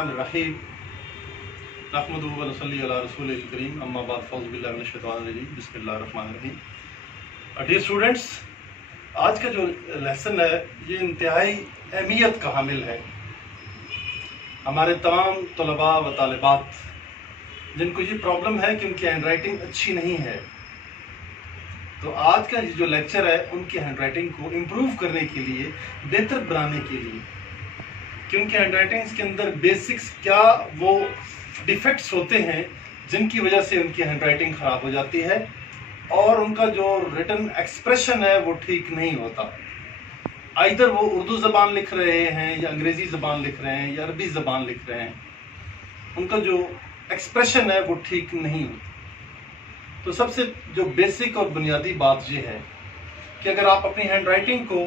बिस्मिल्लाहिर्रहमानिर्रहीम नहमदुहु व नसल्ली अला रसूलिल करीम अम्मा बाद फ़ौज़ु बिल्लाहि मिनश शैतानिर रजीम बिस्मिल्लाहिर्रहमानिर्रहीम। डियर स्टूडेंट्स, आज का जो लेसन है ये इंतहाई अहमियत का हामिल है। हमारे तमाम तलबा व तालिबात जिनको ये प्रॉब्लम है कि उनकी हैंड राइटिंग अच्छी नहीं है, तो आज का जो लेक्चर है उनकी हैंड राइटिंग को इम्प्रूव करने के लिए, बेहतर बनाने के लिए, क्योंकि हैंड राइटिंग्स के अंदर बेसिक्स क्या वो डिफेक्ट्स होते हैं जिनकी वजह से उनकी हैंड राइटिंग ख़राब हो जाती है और उनका जो रिटन एक्सप्रेशन है वो ठीक नहीं होता। आइदर वो उर्दू ज़बान लिख रहे हैं या अंग्रेज़ी ज़बान लिख रहे हैं या अरबी ज़बान लिख रहे हैं, उनका जो एक्सप्रेशन है वो ठीक नहीं होता। तो सबसे जो बेसिक और बुनियादी बात ये है कि अगर आप अपनी हैंड राइटिंग को,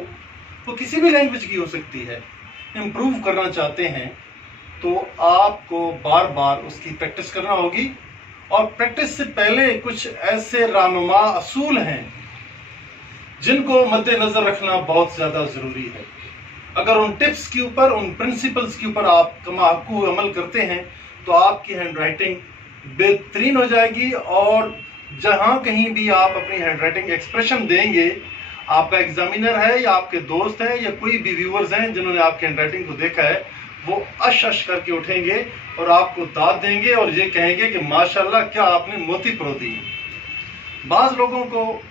वो किसी भी लैंग्वेज की हो सकती है, इम्प्रूव करना चाहते हैं तो आपको बार बार उसकी प्रैक्टिस करना होगी। और प्रैक्टिस से पहले कुछ ऐसे रानुमा असूल हैं जिनको मद्देनज़र रखना बहुत ज़्यादा ज़रूरी है। अगर उन टिप्स के ऊपर, उन प्रिंसिपल्स के ऊपर आप कमाकू अमल करते हैं तो आपकी हैंड राइटिंग बेहतरीन हो जाएगी। और जहाँ कहीं भी आप अपनी हैंड राइटिंग एक्सप्रेशन देंगे, आपका एग्जामिनर है या आपके दोस्त हैं या कोई भी व्यूअर्स हैं जिन्होंने आपकी हैंड राइटिंग को देखा है, वो अश अश करके उठेंगे और आपको दाद देंगे और ये कहेंगे कि माशाल्लाह क्या आपने मोती परो दी। बाज़ लोगों को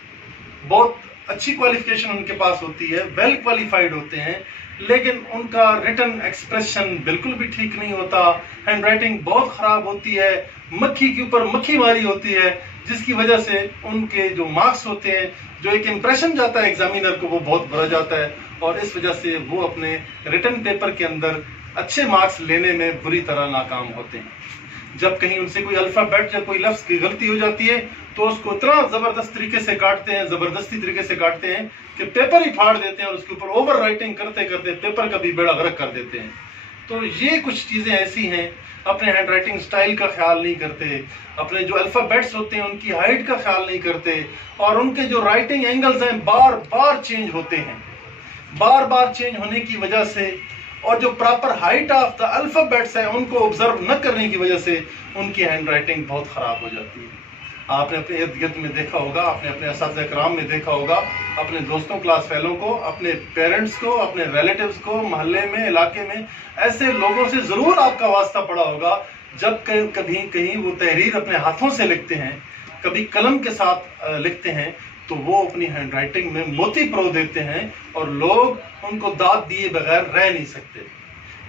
बहुत अच्छी क्वालिफिकेशन उनके पास होती है, वेल क्वालिफाइड होते हैं, लेकिन उनका रिटन एक्सप्रेशन बिल्कुल भी ठीक नहीं होता, हैंड राइटिंग बहुत ख़राब होती है, मक्खी के ऊपर मक्खी मारी होती है, जिसकी वजह से उनके जो मार्क्स होते हैं, जो एक इम्प्रेशन जाता है एग्जामिनर को, वो बहुत बुरा जाता है और इस वजह से वो अपने रिटन पेपर के अंदर अच्छे मार्क्स लेने में बुरी तरह नाकाम होते हैं। जब कहीं उनसे कोई अल्फ़ाबेट या कोई लफ्ज़ की गलती हो जाती है तो उसको इतना ज़बरदस्त तरीके से काटते हैं, ज़बरदस्ती तरीके से काटते हैं कि पेपर ही फाड़ देते हैं और उसके ऊपर ओवर राइटिंग करते करते पेपर का भी बेड़ा गर्क कर देते हैं। तो ये कुछ चीज़ें ऐसी हैं, अपने हैंड राइटिंग स्टाइल का ख्याल नहीं करते, अपने जो अल्फ़ाबेट्स होते हैं उनकी हाइट का ख्याल नहीं करते और उनके जो राइटिंग एंगल्स हैं बार बार चेंज होते हैं। बार बार चेंज होने की वजह से और जो proper height of the alphabets है उनको ऑब्जर्व न करने की वजह से उनकी हैंड राइटिंग बहुत ख़राब हो जाती है। आपने अपने इर्द गिर्द में देखा होगा, आपने अपने असातिज़ा किराम में देखा होगा, अपने दोस्तों, क्लास फेलों को, अपने पेरेंट्स को, अपने रिलेटिव्स को, मोहल्ले में, इलाके में ऐसे लोगों से ज़रूर आपका वास्ता पड़ा होगा जब कभी कहीं वो तहरीर अपने हाथों से लिखते हैं, कभी कलम के साथ लिखते हैं, तो वो अपनी हैंड राइटिंग में मोती परो देते हैं और लोग उनको दाद दिए बगैर रह नहीं सकते।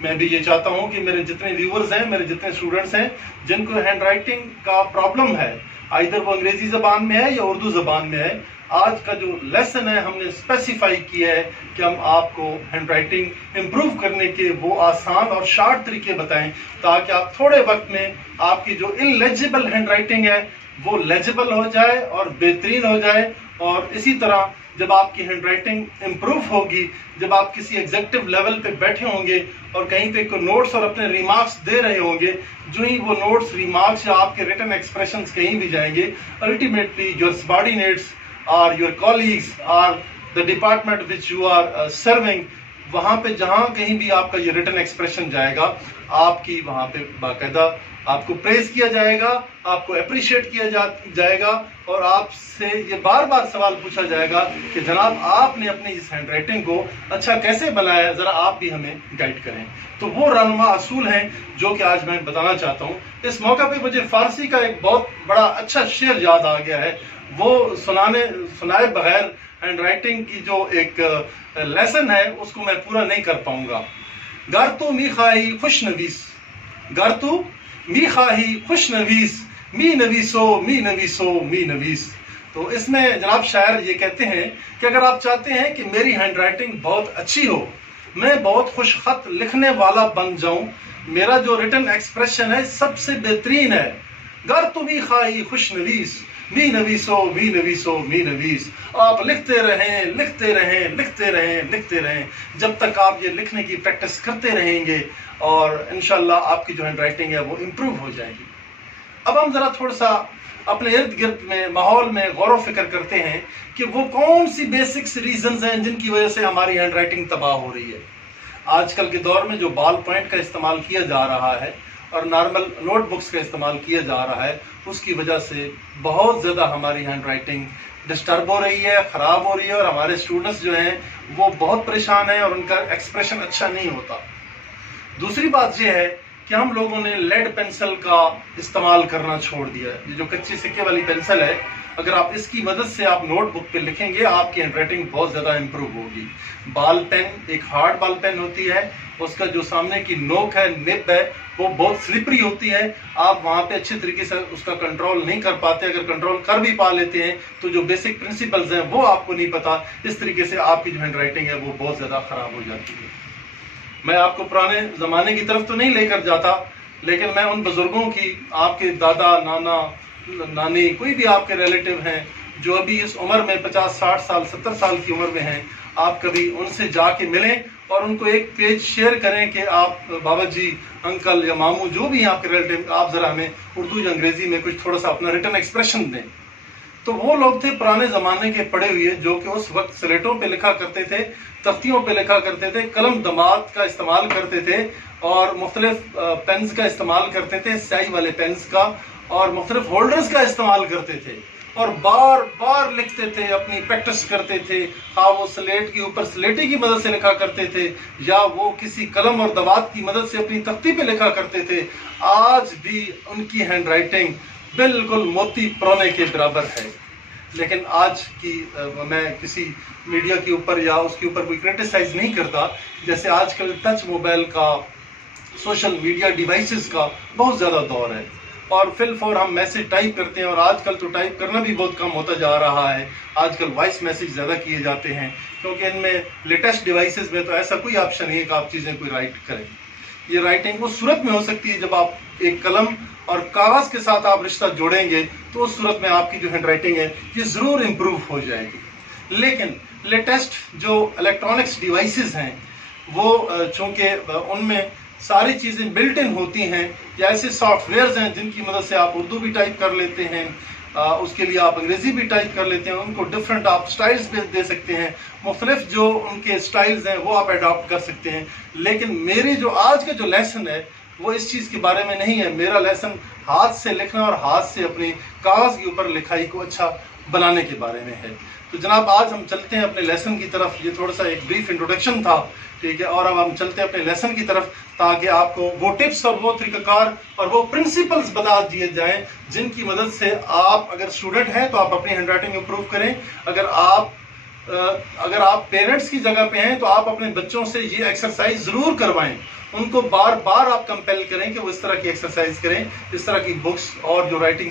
मैं भी ये चाहता हूँ कि मेरे जितने व्यूअर्स हैं, मेरे जितने स्टूडेंट्स हैं जिनको हैंड राइटिंग का प्रॉब्लम है, आइदर वो अंग्रेजी ज़बान में है या उर्दू ज़बान में है, आज का जो लेसन है हमने स्पेसिफाई किया है कि हम आपको हैंड राइटिंग इम्प्रूव करने के वो आसान और शार्ट तरीके बताएं ताकि आप थोड़े वक्त में आपकी जो इलेजिबल हैंड राइटिंग है वो लेजिबल हो जाए और बेहतरीन हो जाए। और इसी तरह जब आपकी हैंड राइटिंग इम्प्रूव होगी, जब आप किसी एग्जेक्टिव लेवल पे बैठे होंगे और कहीं पे कोई नोट्स और अपने रिमार्क्स दे रहे होंगे, जो ही वो नोट्स, रिमार्क्स या आपके रिटन एक्सप्रेशंस कहीं भी जाएंगे, अल्टीमेटली योर सबऑर्डिनेट्स और योर कॉलीग्स और the department which you are serving, वहाँ पे जहाँ कहीं भी आपका ये रिटन एक्सप्रेशन जाएगा, आपकी वहाँ पे बाकायदा आपको प्रेज किया जाएगा, आपको अप्रिशिएट किया जाएगा और आपसे ये बार बार सवाल पूछा जाएगा कि जनाब आपने अपनी इस हैंड राइटिंग को अच्छा कैसे बनाया, ज़रा आप भी हमें गाइड करें। तो वो रहनुमा असूल हैं जो कि आज मैं बताना चाहता हूँ। इस मौका पे मुझे फ़ारसी का एक बहुत बड़ा अच्छा शेर याद आ गया है, वो सुनाए बगैर हैंड राइटिंग की जो एक लेसन है उसको मैं पूरा नहीं कर पाऊंगा। गारतू मी खाही खुश नवीस, गारतू मी खाही खुश नवीस, मी नवीसो मी नवीसो मी नवीस। तो इसमें जनाब शायर ये कहते हैं कि अगर आप चाहते हैं कि मेरी हैंड राइटिंग बहुत अच्छी हो, मैं बहुत खुश खत लिखने वाला बन जाऊं, मेरा जो रिटन एक्सप्रेशन है सबसे बेहतरीन है, गारतू मी खाही खुश नवीस, मी नवीसो मी नवीसो मी नवीस। आप लिखते रहें, लिखते रहें, लिखते रहें, लिखते रहें, जब तक आप ये लिखने की प्रैक्टिस करते रहेंगे और इंशाल्लाह आपकी जो हैंड राइटिंग है वो इम्प्रूव हो जाएगी। अब हम ज़रा थोड़ा सा अपने इर्द गिर्द में, माहौल में गौर व फिक्र करते हैं कि वो कौन सी बेसिक्स रीजंस हैं जिनकी वजह से हमारी हैंड राइटिंग तबाह हो रही है। آج کل کے دور میں جو بال پوائنٹ کا استعمال کیا جا رہا ہے اور نارمل نوٹ بکس کا استعمال کیا جا رہا ہے، اس کی وجہ سے بہت زیادہ ہماری ہینڈ رائٹنگ ڈسٹرب ہو رہی ہے، خراب ہو رہی ہے، اور ہمارے اسٹوڈنٹس جو ہیں وہ بہت پریشان ہیں اور ان کا ایکسپریشن اچھا نہیں ہوتا۔ دوسری بات یہ ہے کہ ہم لوگوں نے لیڈ پینسل کا استعمال کرنا چھوڑ دیا ہے۔ یہ جو کچی سکے والی پینسل ہے، اگر آپ اس کی مدد سے آپ نوٹ بک پہ لکھیں گے، آپ کی ہینڈ رائٹنگ بہت زیادہ امپروو ہوگی۔ بال پین ایک ہارڈ بال پین ہوتی ہے، اس کا جو سامنے کی نوک ہے، نب ہے، وہ بہت سلپری ہوتی ہے، آپ وہاں پہ اچھے طریقے سے اس کا کنٹرول نہیں کر پاتے۔ اگر کنٹرول کر بھی پا لیتے ہیں تو جو بیسک پرنسپلز ہیں وہ آپ کو نہیں پتا، اس طریقے سے آپ کی جو ہینڈ رائٹنگ ہے وہ بہت زیادہ خراب ہو جاتی ہے۔ میں آپ کو پرانے زمانے کی طرف تو نہیں لے کر جاتا، لیکن میں ان بزرگوں کی، آپ کے دادا، نانا، نانی، کوئی بھی آپ کے ریلیٹیو ہیں جو ابھی اس عمر میں 50 60 سال 70 سال کی عمر میں ہیں، آپ کبھی ان سے جا کے ملیں اور ان کو ایک پیج شیئر کریں کہ آپ بابا جی، انکل یا ماموں جو بھی ہیں آپ کے ریلیٹیو، آپ ذرا ہمیں اردو یا انگریزی میں کچھ تھوڑا سا اپنا ریٹن ایکسپریشن دیں۔ تو وہ لوگ تھے پرانے زمانے کے پڑھے ہوئے، جو کہ اس وقت سلیٹوں پہ لکھا کرتے تھے، تختیوں پہ لکھا کرتے تھے، قلم دمات کا استعمال کرتے تھے اور مختلف پینز کا استعمال کرتے تھے، سیاہی والے پینز کا، اور مختلف ہولڈرز کا استعمال کرتے تھے اور بار بار لکھتے تھے، اپنی پریکٹس کرتے تھے۔ ہاں، وہ سلیٹ کے اوپر سلیٹی کی مدد سے لکھا کرتے تھے یا وہ کسی قلم اور دوات کی مدد سے اپنی تختی پہ لکھا کرتے تھے۔ آج بھی ان کی ہینڈ رائٹنگ بالکل موتی پرونے کے برابر ہے۔ لیکن آج کی میں کسی میڈیا کے اوپر یا اس کے اوپر کوئی کرٹیسائز نہیں کرتا، جیسے آج کل ٹچ موبائل کا، سوشل میڈیا ڈیوائسز کا بہت زیادہ دور ہے، اور فی الفور ہم میسج ٹائپ کرتے ہیں، اور آج کل تو ٹائپ کرنا بھی بہت کم ہوتا جا رہا ہے۔ آج کل وائس میسج زیادہ کیے جاتے ہیں، کیونکہ ان میں لیٹسٹ ڈیوائسز میں تو ایسا کوئی آپشن نہیں ہے کہ آپ چیزیں کوئی رائٹ کریں۔ یہ رائٹنگ اس صورت میں ہو سکتی ہے جب آپ ایک قلم اور کاغذ کے ساتھ آپ رشتہ جوڑیں گے، تو اس صورت میں آپ کی جو ہینڈ رائٹنگ ہے یہ ضرور امپروو ہو جائے گی۔ لیکن لیٹسٹ جو الیکٹرانکس ڈیوائسز ہیں، وہ چونکہ ان میں ساری چیزیں بلٹ ان ہوتی ہیں، یا ایسے سافٹ ویئرز ہیں جن کی مدد سے آپ اردو بھی ٹائپ کر لیتے ہیں، اس کے لیے آپ انگریزی بھی ٹائپ کر لیتے ہیں، ان کو ڈفرینٹ آپ سٹائلز بھی دے سکتے ہیں، مختلف جو ان کے سٹائلز ہیں وہ آپ اڈاپٹ کر سکتے ہیں۔ لیکن میری جو آج کا جو لیسن ہے وہ اس چیز کے بارے میں نہیں ہے۔ میرا لیسن ہاتھ سے لکھنا اور ہاتھ سے اپنے کاغذ کے اوپر لکھائی کو اچھا بنانے کے بارے میں ہے۔ تو جناب آج ہم چلتے ہیں اپنے لیسن کی طرف۔ یہ تھوڑا سا ایک بریف انٹروڈکشن تھا، ٹھیک ہے، اور اب ہم چلتے ہیں اپنے لیسن کی طرف، تاکہ آپ کو وہ ٹپس اور وہ طریقہ کار اور وہ پرنسپلز بتا دیے جائیں جن کی مدد سے آپ اگر اسٹوڈنٹ ہیں تو آپ اپنی ہینڈ رائٹنگ امپروو کریں۔ اگر آپ پیرنٹس کی جگہ پہ ہیں تو آپ اپنے بچوں سے یہ ایکسرسائز ضرور کروائیں، ان کو بار بار آپ کمپیل کریں کہ وہ اس طرح کی ایکسرسائز کریں، اس طرح کی بکس اور جو رائٹنگ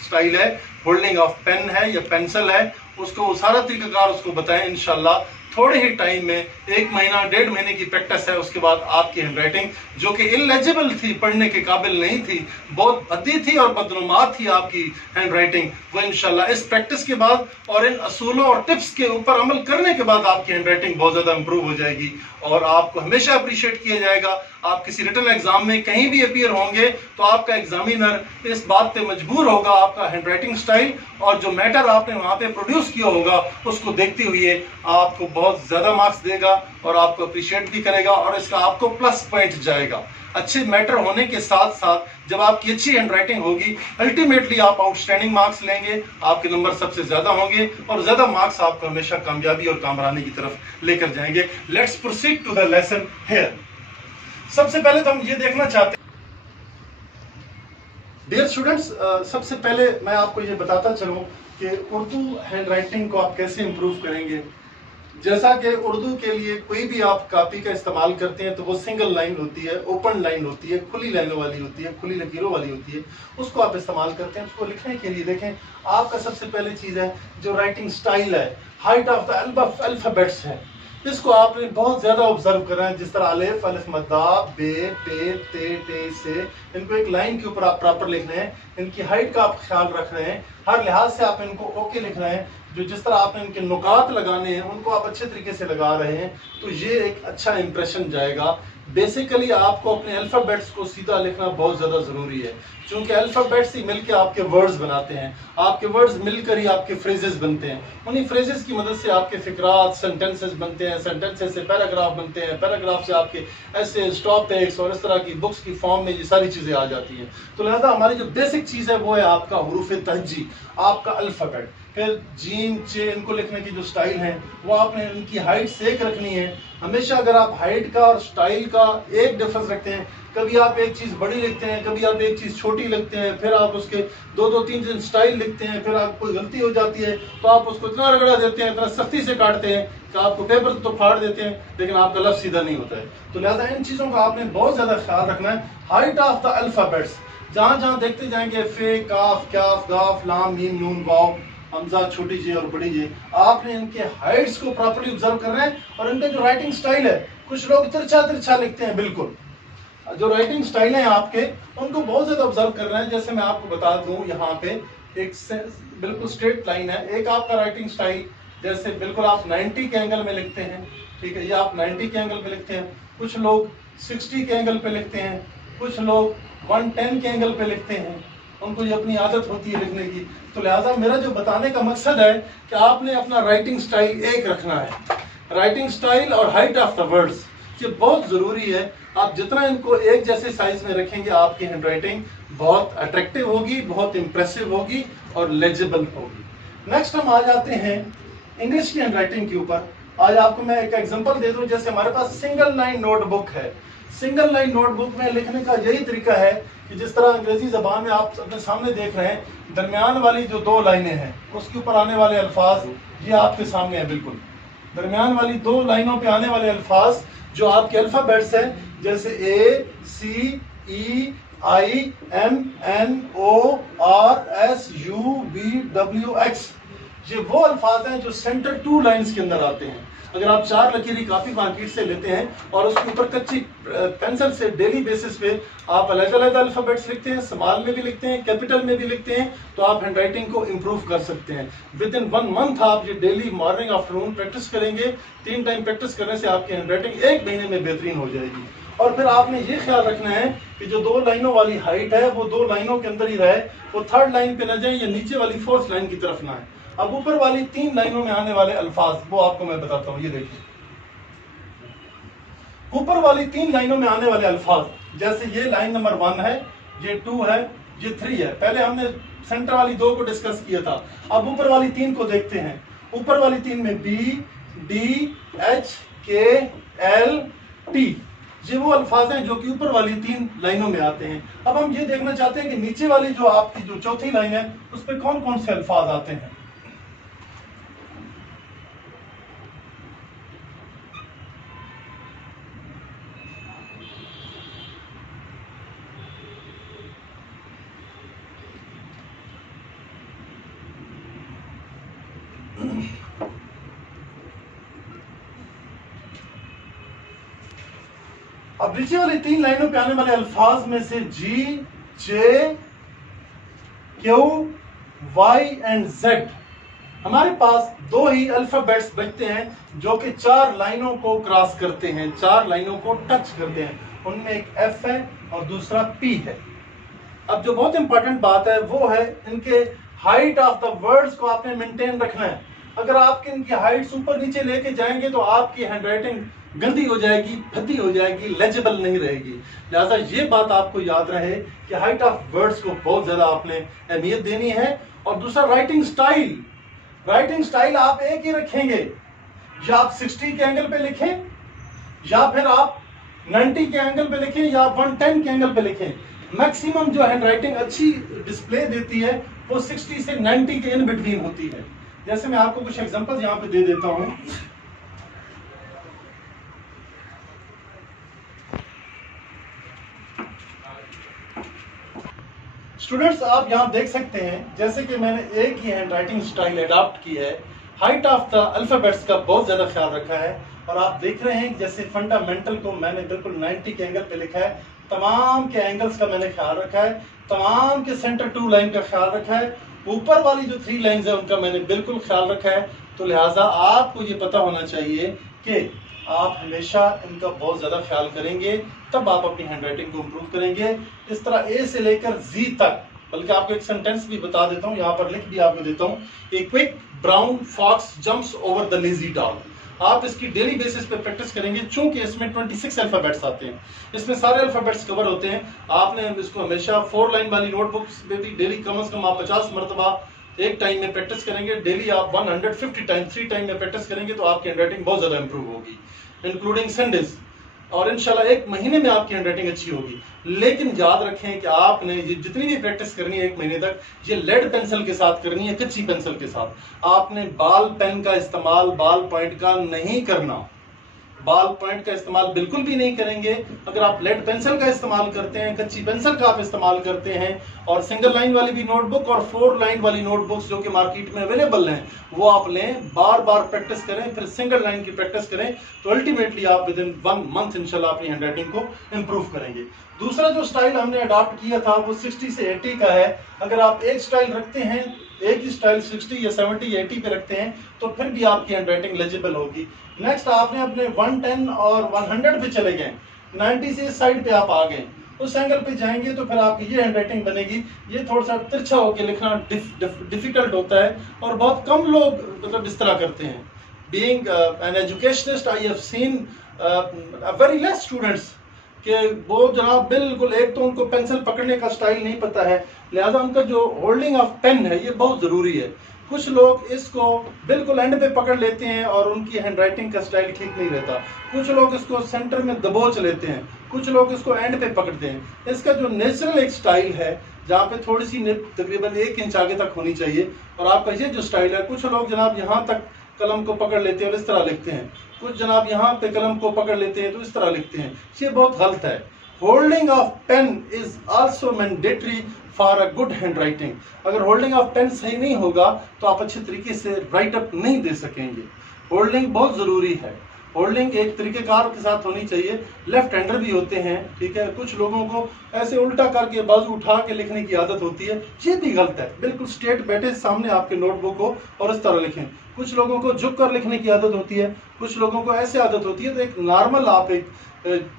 سٹائل ہے، ہولڈنگ آف پین ہے یا پینسل ہے، اس کو وہ سارا طریقہ کار اس کو بتائیں۔ انشاءاللہ تھوڑے ہی ٹائم میں 1 مہینہ 1.5 مہینے کی پریکٹس ہے، اس کے بعد آپ کی ہینڈ رائٹنگ جو کہ انلیجبل تھی، پڑھنے کے قابل نہیں تھی، بہت بھدی تھی اور بدنما تھی آپ کی ہینڈ رائٹنگ، وہ انشاءاللہ اس پریکٹس کے بعد اور ان اصولوں اور ٹپس کے اوپر عمل کرنے کے بعد آپ کی ہینڈ رائٹنگ بہت زیادہ امپروو ہو جائے گی، اور آپ کو ہمیشہ اپریشیٹ کیا جائے گا۔ آپ کسی ریٹن ایگزام میں کہیں بھی اپیئر ہوں گے تو آپ کا ایگزامینر اس بات پہ مجبور ہوگا آپ کا ہینڈ رائٹنگ سٹائل اور جو میٹر آپ نے وہاں پہ پروڈیوس کیا ہوگا اس کو دیکھتے ہوئے آپ کو بہت زیادہ مارکس دے گا اور آپ کو اپریشیٹ بھی کرے گا، اور اس کا آپ کو پلس پوائنٹ جائے گا۔ اچھے میٹر ہونے کے ساتھ ساتھ جب آپ کی اچھی ہینڈ رائٹنگ ہوگی، الٹیمیٹلی آپ آؤٹ اسٹینڈنگ مارکس لیں گے، آپ کے نمبر سب سے زیادہ ہوں گے، اور زیادہ مارکس آپ کو ہمیشہ کامیابی اور کامرانی کی طرف لے کر جائیں گے۔ Let's proceed to the lesson here. سب سے پہلے تو ہم یہ دیکھنا چاہتے ہیں ڈیئر اسٹوڈنٹس، سب سے پہلے میں آپ کو یہ بتاتا چلوں کہ اردو ہینڈ رائٹنگ کو آپ کیسے امپروو کریں گے۔ جیسا کہ اردو کے لیے کوئی بھی آپ کاپی کا استعمال کرتے ہیں تو وہ سنگل لائن ہوتی ہے، اوپن لائن ہوتی ہے، کھلی لائنوں والی ہوتی ہے، کھلی لکیروں والی ہوتی ہے، اس کو آپ استعمال کرتے ہیں۔ اس کو لکھنے کے لیے دیکھیں آپ کا سب سے پہلی چیز ہے جو رائٹنگ سٹائل ہے، ہائٹ آف دا الفابیٹس ہے، اس کو آپ نے بہت زیادہ آبزرو کرنا ہے، جس طرح الف، الف مدہ، بے، پے، تے، ٹے سے इनको एक लाइन के ऊपर आप प्रॉपर लिख रहे हैं, इनकी हाइट का आप ख्याल रख रहे हैं, हर लिहाज से आप इनको ओके लिख रहे हैं, जो जिस तरह आपने इनके नुकात लगाने हैं उनको आप अच्छे तरीके से लगा रहे हैं, तो ये एक अच्छा इंप्रेशन जाएगा। बेसिकली आपको अपने अल्फ़ाबेट्स को सीधा लिखना बहुत ज़्यादा ज़रूरी है, क्योंकि अल्फ़ाबेट्स ही मिलकर आपके वर्ड्स बनाते हैं, आपके वर्ड्स मिलकर ही आपके फ्रेजेस बनते हैं, उन्हीं फ्रेजेस की मदद से आपके फिक्रात सेंटेंसेस बनते हैं, सेंटेंसेस से पैराग्राफ बनते हैं, पैराग्राफ से आपके ऐसे टॉपिक्स और इस तरह की बुक्स की फॉर्म में ये सारी चीज़ें आ जाती हैं। तो लिहाजा हमारी जो बेसिक चीज़ है वो है आपका हुरूफ तहजी, आपका अल्फ़ाबेट। फिर जीम चे इनको लिखने की जो स्टाइल है वो आपने इनकी हाइट से एक रखनी है। हमेशा अगर आप हाइट का और स्टाइल का एक डिफरेंस रखते हैं, कभी आप एक चीज़ बड़ी लिखते हैं, कभी आप एक चीज़ छोटी लिखते हैं, फिर आप उसके दो तीन स्टाइल लिखते हैं, फिर आपको गलती हो जाती है तो आप उसको इतना रगड़ा देते हैं, इतना सख्ती से काटते हैं कि आपको पेपर तो फाड़ देते हैं लेकिन आपका लफ्ज़ सीधा नहीं होता है। तो लिहाजा इन चीज़ों का आपने बहुत ज़्यादा ख्याल रखना है। हाइट ऑफ द अल्फ़ाबेट्स जहाँ जहाँ देखते जाएंगे, फे, काफ, क्याफ, गाफ, लाम, मीम, नून, वाव, हमजा, छोटी जी और बड़ी जी, आपने इनके हाइट्स को प्रॉपर्ली ऑब्जर्व करना है। और इनका जो राइटिंग स्टाइल है, कुछ लोग तिरछा तिरछा लिखते हैं, बिल्कुल जो राइटिंग स्टाइल है आपके उनको बहुत ज्यादा ऑब्जर्व करना है। जैसे मैं आपको बता दूं, यहाँ पे एक बिल्कुल स्ट्रेट लाइन है, एक आपका राइटिंग स्टाइल जैसे बिल्कुल आप 90 के एंगल में लिखते हैं, ठीक है, ये आप 90 के एंगल पे लिखते हैं, कुछ लोग 60 के एंगल पे लिखते हैं, कुछ लोग 110 के एंगल पे लिखते हैं, उनको ये अपनी आदत होती है लिखने की। तो लिहाजा मेरा जो बताने का मकसद है कि आपने अपना राइटिंग स्टाइल एक रखना है। राइटिंग स्टाइल और हाइट ऑफ द वर्ड्स ये बहुत ज़रूरी है। आप जितना इनको एक जैसे साइज में रखेंगे आपकी हैंड राइटिंग बहुत अट्रैक्टिव होगी, बहुत इंप्रेसिव होगी और लेजिबल होगी। नेक्स्ट हम आ जाते हैं इंग्लिश की हैंड राइटिंग के ऊपर। आज आपको मैं एक एग्जांपल दे दूं, जैसे हमारे पास सिंगल लाइन नोटबुक है। सिंगल लाइन नोटबुक में लिखने का यही तरीका है कि जिस तरह अंग्रेजी ज़बान में आप अपने सामने देख रहे हैं, दरमियान वाली जो दो लाइनें हैं उसके ऊपर आने वाले अल्फाज ये आपके सामने है। बिल्कुल दरमियान वाली दो लाइनों पे आने वाले अल्फाज जो आपके अल्फ़ाबेट्स हैं, जैसे A, C, E, I, M, N, O, R, S, U, V, W, X, ये वो अल्फाज हैं जो सेंटर टू लाइंस के अंदर आते हैं। अगर आप 4 लकीरी कापी मार्केट से लेते हैं और उसके ऊपर कच्ची पेंसिल से डेली बेसिस पे आप अलग अलग अल्फ़ाबेट्स लिखते हैं, स्मॉल में भी लिखते हैं, कैपिटल में भी लिखते हैं, तो आप हैंड राइटिंग को इम्प्रूव कर सकते हैं। विद इन 1 मंथ आप ये डेली मॉर्निंग आफ्टरनून प्रैक्टिस करेंगे। 3 टाइम प्रैक्टिस करने से आपकी हैंड राइटिंग 1 महीने में बेहतरीन हो जाएगी। और फिर आपने ये ख्याल रखना है कि जो 2 लाइनों वाली हाइट है वो 2 लाइनों के अंदर ही रहे, वो 3rd लाइन पे न जाए या नीचे वाली 4th लाइन की तरफ ना है। अब ऊपर वाली 3 लाइनों में आने वाले अल्फाज वो आपको मैं बताता हूँ। ये देखिए ऊपर वाली 3 लाइनों में आने वाले अल्फाज, जैसे ये लाइन नंबर 1 है, ये 2 है, ये 3 है। पहले हमने सेंटर वाली 2 को डिस्कस किया था, अब ऊपर वाली 3 को देखते हैं। ऊपर वाली 3 में बी, डी, एच, के, एल, टी, ये वो अल्फाज हैं जो कि ऊपर वाली 3 लाइनों में आते हैं। अब हम ये देखना चाहते हैं कि नीचे वाली जो आपकी जो चौथी लाइन है उस पर कौन कौन से अल्फाज आते हैं। अब नीचे वाली 3 लाइनों पे आने वाले अल्फाज में से जी, जे, क्यू, वाई एंड जेड, हमारे पास 2 ही अल्फाबेट्स बचते हैं जो कि 4 लाइनों को क्रॉस करते हैं, 4 लाइनों को टच करते हैं। उनमें एक एफ है और दूसरा पी है। अब जो बहुत इंपॉर्टेंट बात है वो है इनके हाइट ऑफ द वर्ड्स को आपने मेंटेन रखना है। अगर आपके इनकी हाइट्स ऊपर नीचे लेके जाएंगे तो आपकी हैंडराइटिंग गंदी हो जाएगी, भद्दी हो जाएगी, लेजिबल नहीं रहेगी। लिहाजा ये बात आपको याद रहे कि हाइट ऑफ वर्ड्स को बहुत ज्यादा आपने अहमियत देनी है। और दूसरा राइटिंग स्टाइल, राइटिंग स्टाइल आप एक ही रखेंगे, या आप 60 के एंगल पे लिखें या फिर आप 90 के एंगल पे लिखें या 110 के एंगल पे लिखें। मैक्सिमम जो हैंड राइटिंग अच्छी डिस्प्ले देती है वो 60 से 90 के इन बिटवीन होती है। जैसे मैं आपको कुछ एग्जांपल्स यहाँ पे दे देता हूं। स्टूडेंट्स आप यहाँ देख सकते हैं जैसे कि मैंने एक ही हैंड राइटिंग स्टाइल अडॉप्ट की है। हाइट ऑफ द अल्फाबेट्स का बहुत ज्यादा ख्याल रखा है और आप देख रहे हैं जैसे फंडामेंटल को मैंने बिल्कुल 90 के एंगल पे लिखा है, तमाम के एंगल्स का मैंने ख्याल रखा है, तमाम के सेंटर 2 लाइन का ख्याल रखा है, ऊपर वाली जो 3 लाइंस है उनका मैंने बिल्कुल ख्याल रखा है। तो लिहाजा आपको ये पता होना चाहिए कि आप हमेशा इनका बहुत ज़्यादा ख्याल करेंगे, तब आप अपनी हैंड राइटिंग को इम्प्रूव करेंगे। इस तरह ए से लेकर जी तक, बल्कि आपको एक सेंटेंस भी बता देता हूँ, यहाँ पर लिख भी आपको देता हूँ। A quick brown fox jumps over the lazy dog. आप इसकी डेली बेसिस पे प्रैक्टिस करेंगे, चूंकि इसमें 26 अल्फाबेट्स आते हैं, इसमें सारे अल्फाबेट्स कवर होते हैं। आपने इसको हमेशा 4 लाइन वाली नोटबुक्स में भी डेली कम से कम आप 50 मरतबा एक टाइम में प्रैक्टिस करेंगे। डेली आप 150 टाइम 3 टाइम में प्रैक्टिस करेंगे तो आपकी हैंड राइटिंग बहुत ज़्यादा इंप्रूव होगी, इंक्लूडिंग संडेज, और इंशाल्लाह 1 महीने में आपकी हैंड राइटिंग अच्छी होगी। लेकिन याद रखें कि आपने ये जितनी भी प्रैक्टिस करनी है 1 महीने तक, ये लेड पेंसिल के साथ करनी है, कच्ची पेंसिल के साथ। आपने बाल पेन का इस्तेमाल बाल पॉइंट का नहीं करना, बाल पॉइंट का इस्तेमाल बिल्कुल भी नहीं करेंगे। अगर आप लेड पेंसिल का इस्तेमाल करते हैं, कच्ची पेंसिल का आप इस्तेमाल करते हैं, और सिंगल लाइन वाली भी नोटबुक और 4 लाइन वाली नोटबुक्स जो कि मार्केट में अवेलेबल हैं वो आप लें, बार बार प्रैक्टिस करें, फिर सिंगल लाइन की प्रैक्टिस करें, तो अल्टीमेटली आप विद इन 1 मंथ इंशाल्लाह अपनी हैंड राइटिंग को इम्प्रूव करेंगे। दूसरा जो स्टाइल हमने अडॉप्ट किया था वो 60 से 80 का है। अगर आप एक स्टाइल रखते हैं, एक ही स्टाइल 60 या 70 या 80 पे रखते हैं तो फिर भी आपकी हैंड राइटिंग लेजिबल होगी। नेक्स्ट आपने अपने 110 और 100 पे चले गए, 90 से इस साइड पे आप आ गए, उस एंगल पे जाएंगे तो फिर आपकी ये हैंड राइटिंग बनेगी। ये थोड़ा सा तिरछा होकर लिखना डिफिकल्ट होता है और बहुत कम लोग मतलब इस तरह करते हैं। Being an educationist I have seen very less students कि वो जनाब बिल्कुल, एक तो उनको पेंसिल पकड़ने का स्टाइल नहीं पता है, लिहाजा उनका जो होल्डिंग ऑफ पेन है ये बहुत ज़रूरी है। कुछ लोग इसको बिल्कुल एंड पे पकड़ लेते हैं और उनकी हैंड राइटिंग का स्टाइल ठीक नहीं रहता। कुछ लोग इसको सेंटर में दबोच लेते हैं, कुछ लोग इसको एंड पे पकड़ते हैं। इसका जो नेचुरल एक स्टाइल है जहाँ पे थोड़ी सी निब तकरीबन 1 इंच आगे तक होनी चाहिए, और आपका ये जो स्टाइल है, कुछ लोग जनाब यहाँ तक कलम को पकड़ लेते हैं और इस तरह लिखते हैं, कुछ जनाब यहाँ पे कलम को पकड़ लेते हैं तो इस तरह लिखते हैं, ये बहुत गलत है। Holding of pen is also mandatory for a good hand writing. अगर होल्डिंग ऑफ पेन सही नहीं होगा तो आप अच्छे तरीके से राइट अप नहीं दे सकेंगे। होल्डिंग बहुत ज़रूरी है, होल्डिंग एक तरीकेकार के साथ होनी चाहिए। लेफ्ट हैंडर भी होते हैं, ठीक है, कुछ लोगों को ऐसे उल्टा करके बाजू उठा के लिखने की आदत होती है, ये भी गलत है। बिल्कुल स्ट्रेट बैठे सामने आपके नोटबुक हो और इस तरह लिखें। कुछ लोगों को झुक कर लिखने की आदत होती है, कुछ लोगों को ऐसे आदत होती है, तो एक नॉर्मल आप एक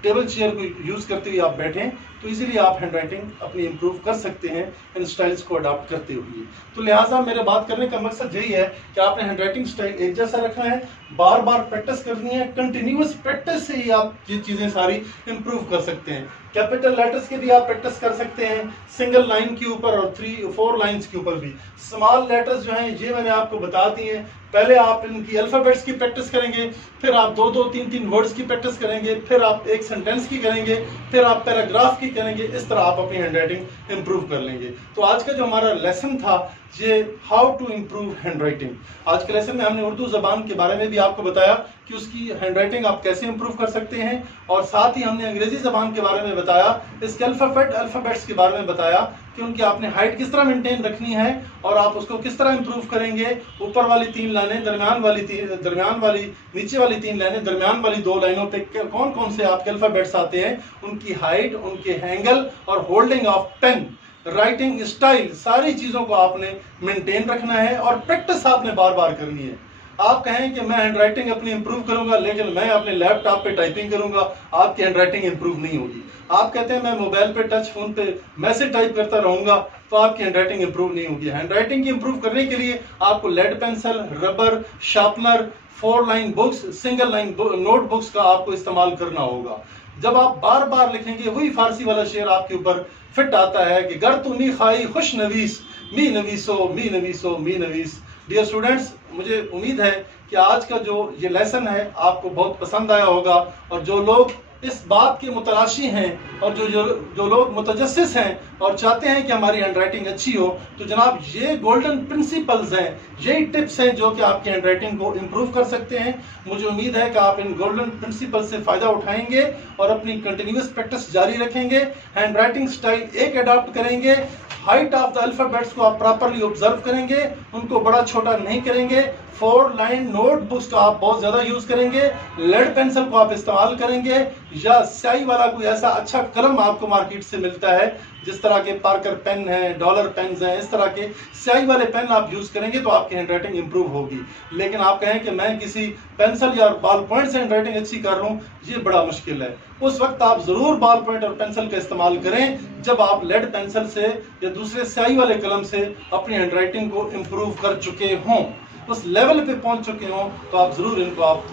टेबल चेयर को यूज़ करते हुए आप बैठें तो इजीली आप हैंड राइटिंग अपनी इम्प्रूव कर सकते हैं इन स्टाइल्स को अडॉप्ट करते हुए। तो लिहाजा मेरे बात करने का मकसद यही है कि आपने हैंड राइटिंग स्टाइल एक जैसा रखना है, बार बार प्रैक्टिस करनी है, कंटिन्यूस प्रैक्टिस से ही आप ये चीज़ें सारी इम्प्रूव कर सकते हैं। कैपिटल लेटर्स के भी आप प्रैक्टिस कर सकते हैं, सिंगल लाइन के ऊपर और 3-4 लाइन्स के ऊपर भी। स्मॉल लेटर्स जो हैं ये मैंने आपको बता दिए हैं। पहले आप इनकी अल्फ़ाबेट्स की प्रैक्टिस करेंगे, फिर आप 2-2, 3-3 वर्ड्स की प्रैक्टिस करेंगे, फिर आप एक सेंटेंस की करेंगे, फिर आप पैराग्राफ की करेंगे। इस तरह आप अपनी हैंड राइटिंग इम्प्रूव कर लेंगे। तो आज का जो हमारा लेसन था ये how to improve hand writing. आज के लेसन में हमने उर्दू ज़बान के बारे में भी आपको बताया कि उसकी हैंड राइटिंग आप कैसे इम्प्रूव कर सकते हैं, और साथ ही हमने अंग्रेजी ज़बान के बारे में बताया, इसके अल्फ़ाबेट्स के बारे में बताया कि उनकी आपने हाइट किस तरह मेंटेन रखनी है और आप उसको किस तरह इम्प्रूव करेंगे। ऊपर वाली 3 लाइनें, दरमियान वाली, नीचे वाली 3 लाइनें, दरमियान वाली 2 लाइनों पे कौन कौन से आपके अल्फ़ाबेट्स आते हैं, उनकी हाइट, उनके एंगल और holding of pen, writing style, सारी चीज़ों को आपने मेंटेन रखना है और प्रैक्टिस आपने बार बार करनी है। आप कहें कि मैं हैंड राइटिंग अपनी इंप्रूव करूंगा लेकिन मैं अपने लैपटॉप पे टाइपिंग करूंगा, आपकी हैंड राइटिंग इंप्रूव नहीं होगी। आप कहते हैं मैं मोबाइल पे टच फोन पे मैसेज टाइप करता रहूंगा तो आपकी हैंड राइटिंग इंप्रूव नहीं होगी। हैंड राइटिंग की इंप्रूव करने के लिए आपको lead pencil, rubber, sharpener, 4 line books, single line note books का आपको इस्तेमाल करना होगा। जब आप बार बार लिखेंगे, वही फारसी वाला शेर आपके ऊपर फिट आता है कि गर तू नी खाई खुश नवीस, मी नवीसो मी नवीसो मी नवीस। डियर स्टूडेंट्स, मुझे उम्मीद है कि आज का जो ये लेसन है आपको बहुत पसंद आया होगा, और जो लोग इस बात के मुतलाशी हैं और जो लोग मुतजस्सिस हैं और चाहते हैं कि हमारी हैंड राइटिंग अच्छी हो, तो जनाब ये गोल्डन प्रिंसिपल्स हैं, यही टिप्स हैं जो कि आपकी हैंड राइटिंग को इम्प्रूव कर सकते हैं। मुझे उम्मीद है कि आप इन गोल्डन प्रिंसिपल्स से फ़ायदा उठाएंगे और अपनी कंटिन्यूस प्रैक्टिस जारी रखेंगे। हैंड राइटिंग स्टाइल एक अडॉप्ट करेंगे, हाइट ऑफ द अल्फ़ाबेट्स को आप प्रॉपरली ऑब्जर्व करेंगे, उनको बड़ा छोटा नहीं करेंगे, 4 लाइन नोट बुक्स तो आप बहुत ज्यादा यूज करेंगे, लेड पेंसिल को आप इस्तेमाल करेंगे, या स्याही वाला कोई ऐसा अच्छा कलम आपको मार्केट से मिलता है जिस तरह के पार्कर पेन है, डॉलर पेन्स हैं, इस तरह के स्याही वाले पेन आप यूज करेंगे तो आपकी हैंड राइटिंग इंप्रूव होगी। लेकिन आप कहें कि मैं किसी पेंसिल या बॉल पॉइंट से हैंड राइटिंग अच्छी कर रहा हूं, ये बड़ा मुश्किल है। उस वक्त आप जरूर बॉल पॉइंट और पेंसिल का इस्तेमाल करें जब आप लेड पेंसिल से या दूसरे स्याही वाले कलम से अपनी हैंड राइटिंग को इंप्रूव कर चुके हों, उस लेवल पे पहुंच चुके हों, तो आप जरूर इनको आप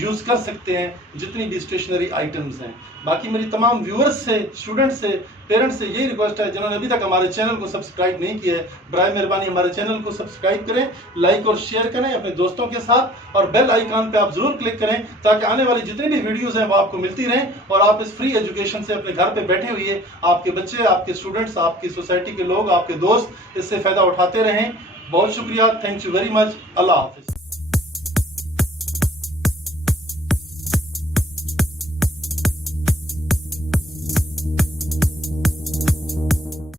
यूज कर सकते हैं जितनी भी स्टेशनरी आइटम्स हैं। बाकी मेरी तमाम व्यूअर्स से, स्टूडेंट्स से, पेरेंट्स से यही रिक्वेस्ट है जिन्होंने अभी तक हमारे चैनल को सब्सक्राइब नहीं किया है, बराए मेहरबानी हमारे चैनल को सब्सक्राइब करें, लाइक और शेयर करें अपने दोस्तों के साथ, और बेल आइकन पे आप जरूर क्लिक करें ताकि आने वाली जितनी भी वीडियोस हैं वो आपको मिलती रहें और आप इस फ्री एजुकेशन से अपने घर पे बैठे हुए आपके बच्चे, आपके स्टूडेंट्स, आपकी सोसाइटी के लोग, आपके दोस्त इससे फायदा उठाते रहें। बहुत शुक्रिया, thank you very much, Allah Hafiz.